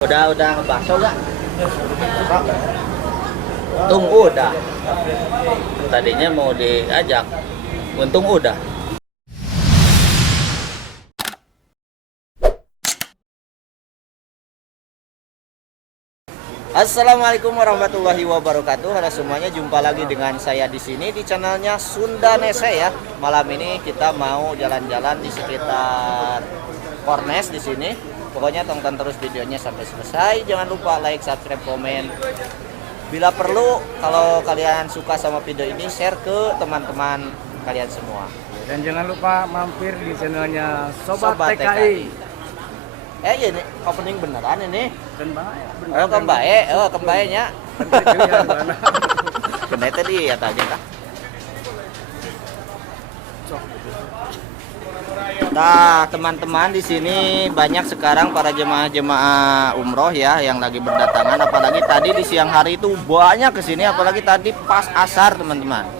Udah ngebakso gak? Tunggu udah. Tadinya mau diajak, untung udah. Assalamualaikum warahmatullahi wabarakatuh. Halo semuanya, jumpa lagi dengan saya di sini di channelnya Sundanese ya. Malam ini kita mau jalan-jalan di sekitar Kornes di sini. Pokoknya tonton terus videonya sampai selesai. Jangan lupa like, subscribe, komen. Bila perlu, kalau kalian suka sama video ini, share ke teman-teman kalian semua. Dan jangan lupa mampir di channelnya Sobat TKI. Ya ini opening beneran ini. Bener. Kembae-nya. Kena tadi ya tadi kah? Nah, teman-teman, di sini banyak sekarang para jemaah-jemaah umroh ya yang lagi berdatangan. Apalagi tadi di siang hari itu banyak ke sini, apalagi tadi pas asar, teman-teman.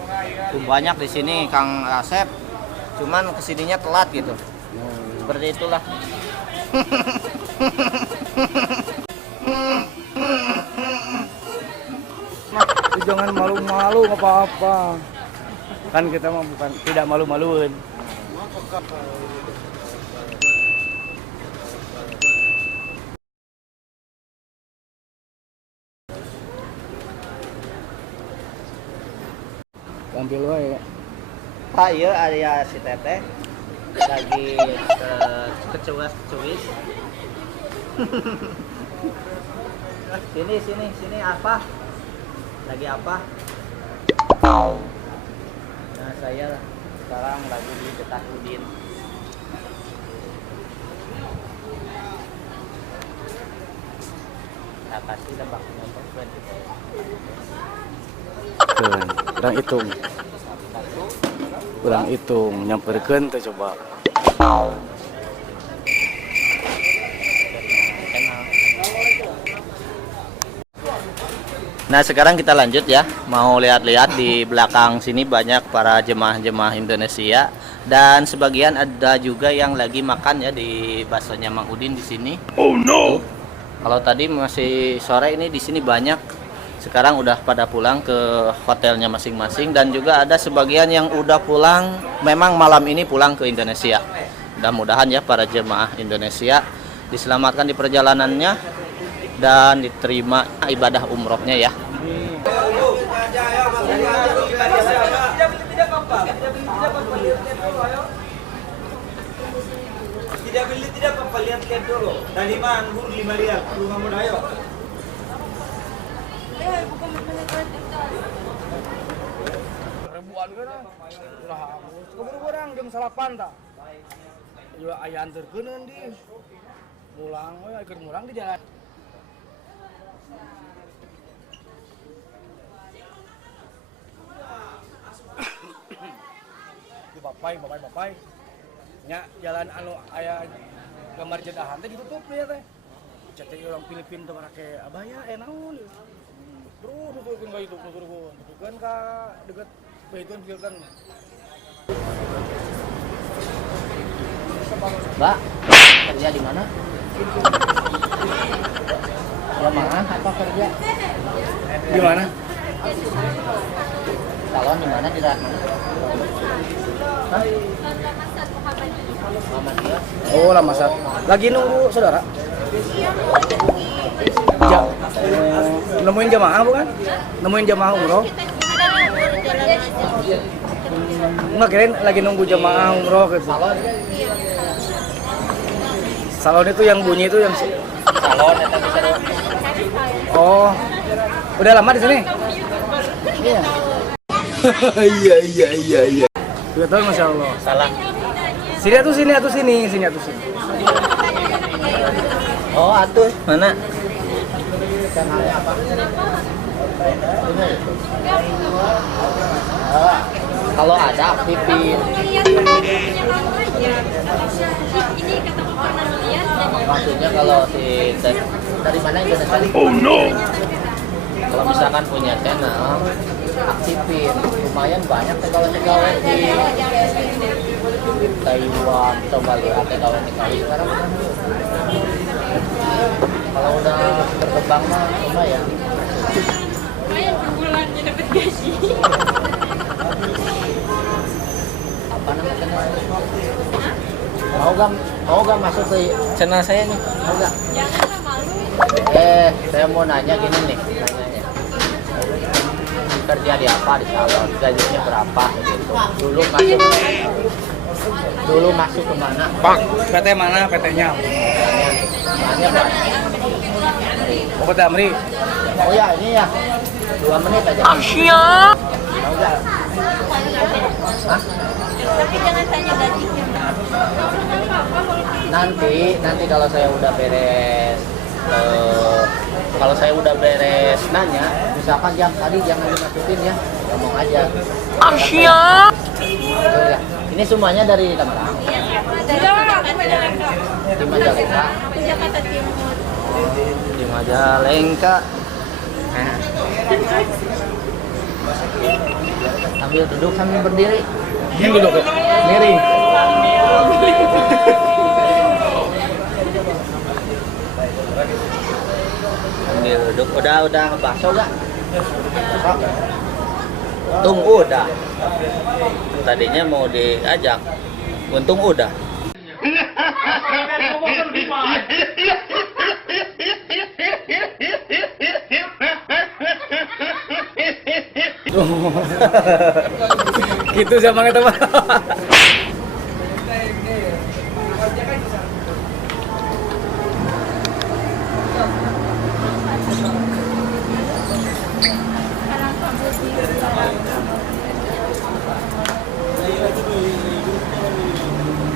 Tuh banyak di sini Kang Asep. Cuman kesininya telat gitu. Seperti itulah. Jangan malu-malu, nggak apa-apa. Kan kita mah bukan tidak malu-maluin. Tampil wae ya. Pak, iya area si Teteh lagi kecuis. Sini apa? Lagi apa? Nah, saya sekarang lagi di Getah Udin. Nah, pasti lebak nonton gitu. Kurang hitung. Kurang hitung, nyamperkeun teh coba. Nah, sekarang kita lanjut ya. Mau lihat-lihat di belakang sini banyak para jemaah-jemaah Indonesia dan sebagian ada juga yang lagi makan ya di baksonya Mang Udin di sini. Oh no. Kalau tadi masih sore, ini di sini banyak. Sekarang udah pada pulang ke hotelnya masing-masing dan juga ada sebagian yang udah pulang, memang malam ini pulang ke Indonesia. Mudah-mudahan ya para jemaah Indonesia diselamatkan di perjalanannya dan diterima ibadah umrohnya ya. Tidak beli, tidak apa-apa, lihat-lihat dulu. Dari mana anggur 5 rial, rumah muda ayo. Ribuan kan? Ulah keburu orang jam 8 tah. Ya aya anterkeun di. Mulang we keur mulang di jalan. Di bapai. Nya jalan anu aya gambar jedahan teh ditutup ya teh. Cetek orang Filipina teh make abaya naon. Terus nuturkeun ka itu, nuturkeun ka deket Beitun Filkan. Mbak, kerja di mana? Jamaah apa kerja? Di mana? Salon di mana, di daerah mana? Hah? Muhammadiyah. Oh, Lamasat. Lagi nunggu saudara? Nemuin jamaah bukan? Nemuin jamaah umroh? Enggak, kirain lagi nunggu jamaah umroh gitu. Salon itu yang bunyi itu yang Salon eta bisa di oh. Udah lama di sini? Iya. Iya. Betul, Masya Allah. salah. Sini. Oh, atuh mana? Kalau ada aktifin. Maksudnya kalau si dari mana Indonesia? Oh no. Kalau misalkan punya channel, aktifin. Lumayan banyak pegawai-pegawai di Taiwan. Coba lihat pegawai-pegawai sekarang. Kalau udah berkembang mah lumayan. Lumayan per bulannya dapat gaji. Apa namanya? Mau gak masuk ke channel saya nih? Mau gak? Jangan lah malu. Saya mau nanya gini nih. Nanya. Kerja di apa di salon? Gajinya berapa gitu? Dulu masuk kemana? PT mana PT-nya? Mana Pak? Oh, PT Amri. Oh ya ini ya. 2 menit aja. Asyik. Mau gak? Hah? Tapi jangan tanya gajinya. Nanti kalau saya udah beres nanya, misalkan tadi jangan dimasukin ya, ngomong aja. Asyik. Ya. Ini semuanya dari Tangerang, di Majalengka. Aku Jakarta Timur. Di Majalengka. Sambil duduk sambil berdiri. Ini duduk ya? Miring. Sambil duduk. Udah ngebakso gak? Tunggu udah. Tadinya mau diajak. Untung udah. Gitu sama kita Pak.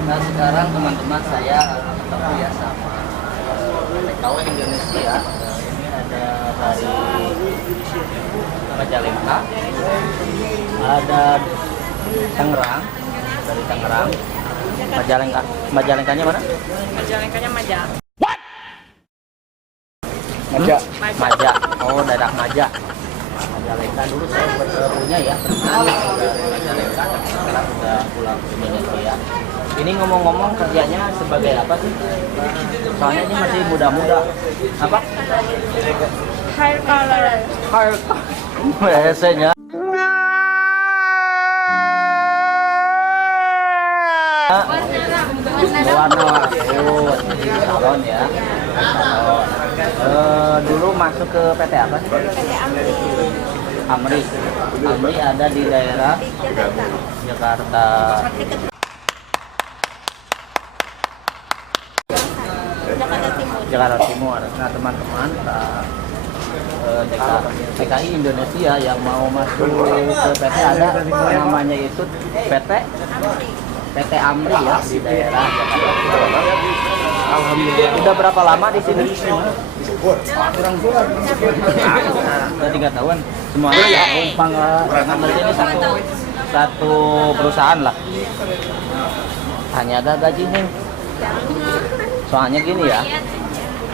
Nah sekarang teman-teman saya ketemu ya sama TKW Indonesia. Ini ada dari Majalengka, ada Tangerang, dari Tangerang. Majalengkanya mana? Majalengkanya Maja. Maja. Maja. Oh, daerah Maja. Majalengka dulu saya punya ya, pernah dari Majalengka, tapi sekarang udah pulang ke Indonesia. Ini ngomong-ngomong kerjanya sebagai apa sih? Soalnya ini masih muda-muda. Apa? Hair color. Biasanya. Warna rambut di salon ya. Salon. Dulu masuk ke PT apa sih? PT Amri. Amri ada di daerah Jakarta. Jakarta Timur. Jakarta Timur. Nah teman-teman TKI Indonesia yang mau masuk ke PT ada namanya itu PT Amri ya di daerah Jakarta Timur. Alhamdulillah. Udah berapa lama di sini? Kurang bulan. Udah 3 tahun. Semuanya ya dengan berarti ini satu perusahaan lah. Hanya ada gajinya. Soalnya gini ya.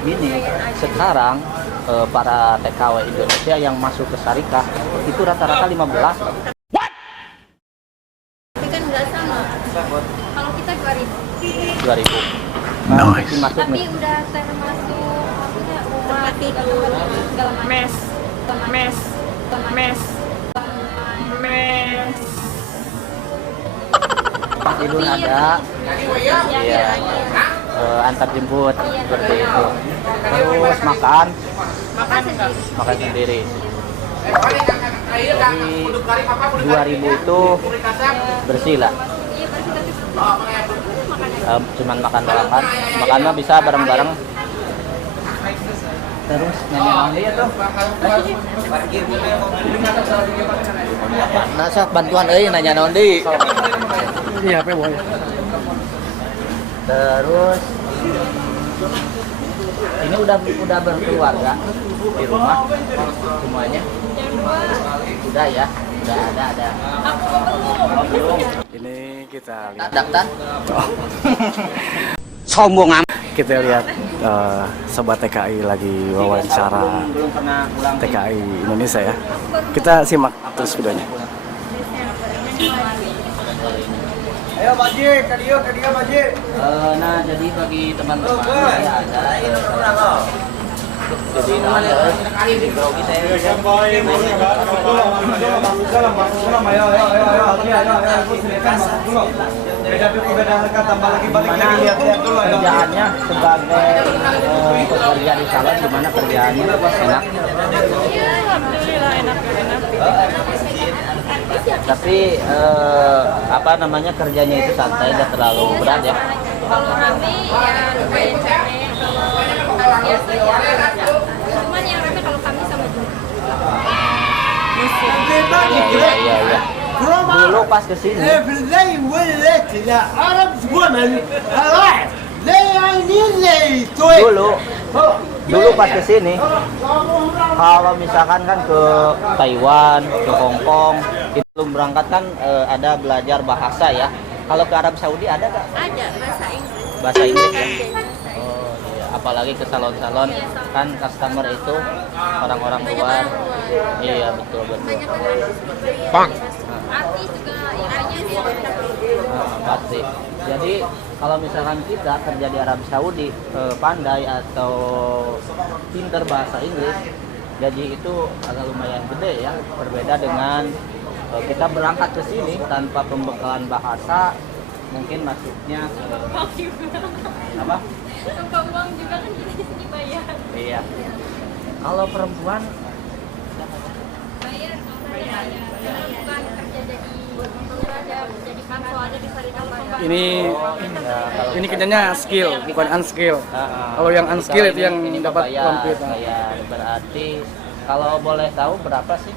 Gini, sekarang para TKW Indonesia yang masuk ke Syarikat itu rata-rata 15. Tapi kan nggak sama. Kalau kita 2000. 2000. Nice. Masuk Tapi nih. udah termasuk maksudnya tempat tidur segala macam. Mes. Tempat tidur ada. Iya. Antar jemput seperti itu. Terus makan sendiri. Jadi 2000 itu bersih lah. Cuman makan doang kan. Makannya bisa bareng-bareng. Terus nanya dia tuh. Nah, sah bantuan nanya naon deui. Iya, HP boy. Terus ini udah berkeluarga di rumah semuanya. Udah ya, udah ada. Oh, belum. Ini kita lihat. Daftar. Sombong amat. Kita lihat sobat TKI lagi wawancara Belum pernah pulang TKI Indonesia ya. Kita simak terus videonya. Ayo Baji, ke dia Baji. Nah, jadi bagi teman-teman saya ada Jadi jadi grogi saya. Kerjaannya sebagai pekerja di salon gimana kerjaannya enak? Ya, alhamdulillah enak. Tapi apa namanya kerjanya itu santai, nggak terlalu berat ya? Kalau rame ya lumayan capek. Kalau biasa ya santai. Cuman yang rame kalau kami sama Jumat. Iya. Dulu pas kesini, Every day we let the Arab woman alive. They are nearly to it. dulu pas kesini, kalau misalkan kan ke Taiwan, ke Hong Kong, itu belum berangkat kan ada belajar bahasa ya. Kalau ke Arab Saudi ada nggak Ada bahasa Inggris. bahasa Inggris ya? Ada bahasa Inggris. Oh iya, apalagi ke salon-salon kan customer itu orang-orang Banyak luar. orang luar. Iya betul. Banyak kan artis berbayar. Artis juga iranya dia Pasti. Jadi kalau misalkan kita kerja di Arab Saudi pandai atau pinter bahasa Inggris, gaji itu agak lumayan gede ya. Berbeda dengan kita berangkat ke sini tanpa pembekalan bahasa, mungkin masuknya uang juga. apa? Tanpa uang juga kan kita di sini bayar. Iya. Kalau perempuan Bayar kalau bayar. Karena bukan kerja jadi kantor aja bisa di dalam pembantu. Ini kalau ini kerjanya skill, bukan unskill. Ah, Kalau yang unskill kalau itu yang ini dapat bayar, komplit. bayar. Berarti kalau boleh tahu berapa sih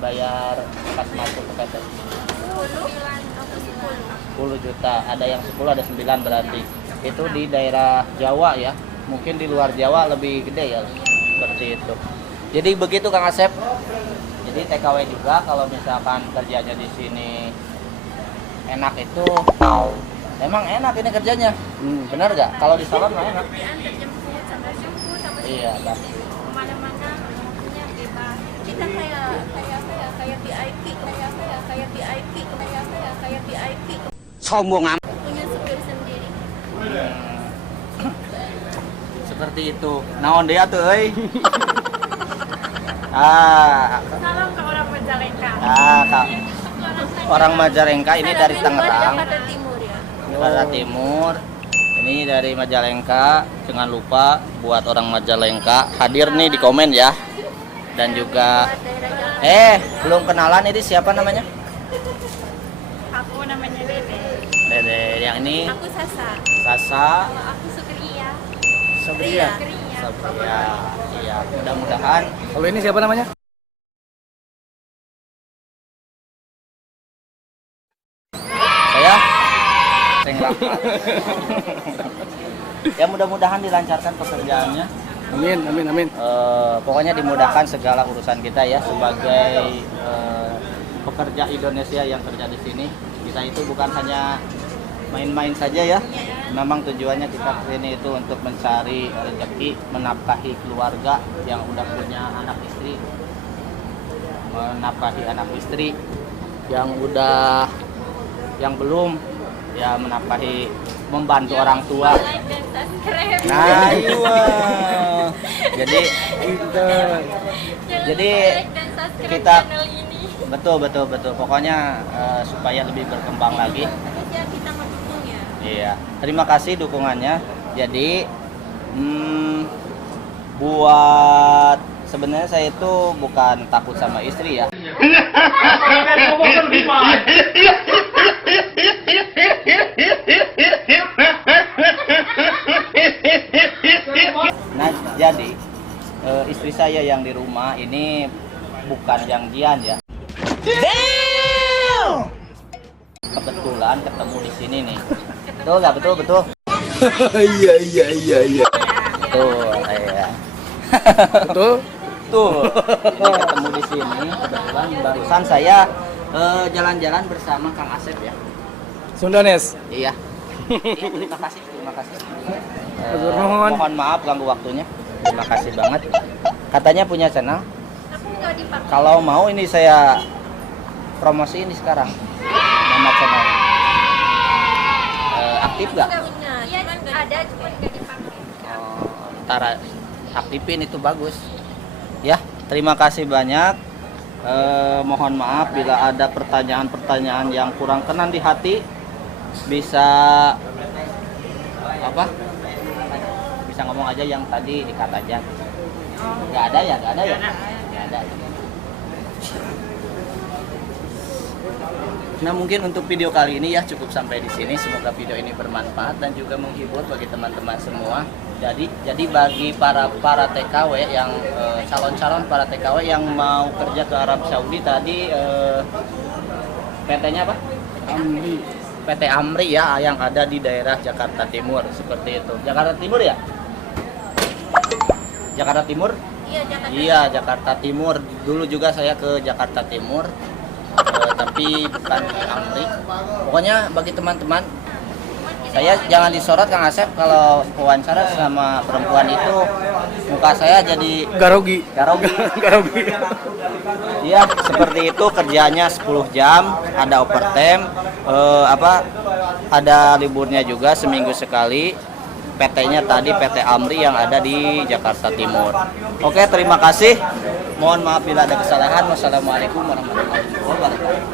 bayar pas masuk ke PT? 10 juta. Ada yang 10, ada 9 berarti. Itu di daerah Jawa ya. Mungkin di luar Jawa lebih gede ya. Seperti itu. Jadi begitu Kang Asep. Jadi TKW juga kalau misalkan kerjanya di sini enak itu emang enak ini kerjanya. Benar nggak? Kalau di salon mah enak. Diantar jemput sama Iya, Bang. kemana-mana punya bebas. Kita kayak VIP, kayak VIP. Sombong amat. Punya supir sendiri. Seperti itu. Naon dia tuh euy? Salam ke orang Majalengka. Kak. Orang Majalengka ini dari Tangerang, Jakarta Timur ya. Jakarta Timur. Ini dari Majalengka. Jangan lupa buat orang Majalengka hadir nih di komen ya. Dan juga belum kenalan ini siapa namanya? Aku namanya Dede. Dede yang ini Aku Sasa. Sasa. Kalau aku Sukria. Sobria. Sukria. Sobria. Iya, mudah-mudahan Kalau ini siapa namanya? saya ya mudah-mudahan dilancarkan pekerjaannya. Amin. Pokoknya dimudahkan segala urusan kita ya sebagai pekerja Indonesia yang kerja di sini. Kita itu bukan hanya main-main saja ya. Memang tujuannya kita ke sini itu untuk mencari rezeki, menafkahi keluarga yang udah punya anak istri, menafkahi anak istri yang yang belum ya menafkahi, membantu orang tua. Like dan subscribe. Nah, iya. Jadi Jangan jadi lupa like dan subscribe kita- channel ini. betul. Pokoknya supaya lebih berkembang lagi. Terus ya kita mendukung ya. Iya. Terima kasih dukungannya. Jadi buat sebenarnya saya itu bukan takut sama istri ya. Nah, jadi istri saya yang di rumah ini bukan janjian ya. Kebetulan ketemu di sini nih. Betul nggak? Betul. Iya. Tuh, iya. Betul. Tuh, ini ketemu di sini. Kebetulan barusan saya jalan-jalan bersama Kang Asep ya. Sundanes. Iya. Terima kasih. Mohon. Mohon maaf ganggu waktunya. Terima kasih banget. Katanya punya channel. Aku nggak dipakai. Kalau mau ini saya promosi ini sekarang. Nama channel. Aktif nggak? Nggak punya. Iya ada cuman nggak dipakai. Ntar aktifin itu bagus. Ya, terima kasih banyak. Mohon maaf bila ada pertanyaan-pertanyaan yang kurang kenan di hati, bisa apa? Bisa ngomong aja yang tadi dikat aja. Nggak ada ya. Nggak ada. Nah, mungkin untuk video kali ini ya cukup sampai di sini. Semoga video ini bermanfaat dan juga menghibur bagi teman-teman semua. Jadi bagi para TKW yang calon-calon para TKW yang mau kerja ke Arab Saudi tadi, PT-nya apa? PT Amri ya, yang ada di daerah Jakarta Timur seperti itu. Jakarta Timur ya? Jakarta Timur? Iya, Jakarta Timur. Dulu juga saya ke Jakarta Timur, tapi bukan di Amri. Pokoknya bagi teman-teman, saya jangan disorot Kang Asep kalau wawancara sama perempuan itu muka saya jadi Garogi. Iya, seperti itu. Kerjanya 10 jam, ada overtime, ada liburnya juga seminggu sekali. PT-nya tadi PT Amri yang ada di Jakarta Timur. Oke, terima kasih. Mohon maaf bila ada kesalahan. Wassalamualaikum warahmatullahi wabarakatuh.